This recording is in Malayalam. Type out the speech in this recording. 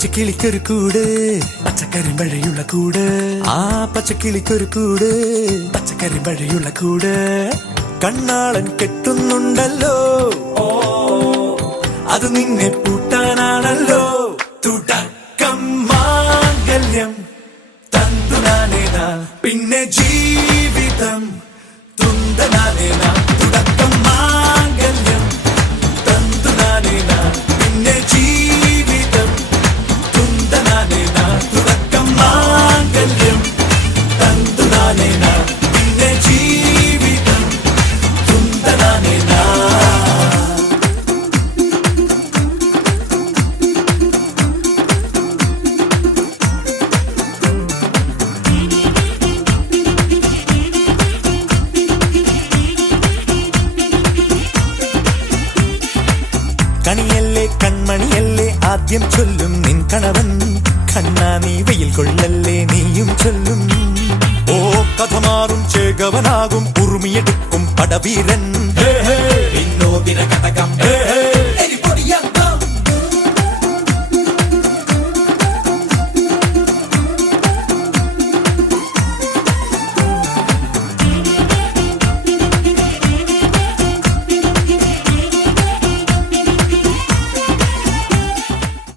പച്ചക്കിളിക്കൊരു കൂട് പച്ചക്കരിമ്പഴയുള്ള കൂട് ആ പച്ചക്കിളിക്കൊരു കൂട് പച്ചക്കരിമ്പഴയുള്ള കൂട് കണ്ണാളൻ കെട്ടുന്നുണ്ടല്ലോ അത് നിന്നെ പൂട്ടാനാണല്ലോ തുടക്കം മാംഗല്യം തന്തുനാനേന പിന്നെ ജീവിതം തുന്തനാനേന തുടക്കം മാംഗല്യം തന്തുനാനേന പിന്നെ ജീവിതം തുന്തനാനേന തുടക്കം മാംഗല്യം തന്തുനാനേന പിന്നെ ജീവിതം തുന്തനാനേന കണിയല്ലേ കൺമണിയല്ലേ ആദ്യം ചൊല്ലും നിൻ കണവൻ കണ്ണാ നീ വെയിൽ കൊള്ളല്ലേ നീയും ചൊല്ലും ഓ കഥ മാറും ചേകവനാകും ഉറുമിയെടുക്കും പടവീരൻ വിനോദിന കടകം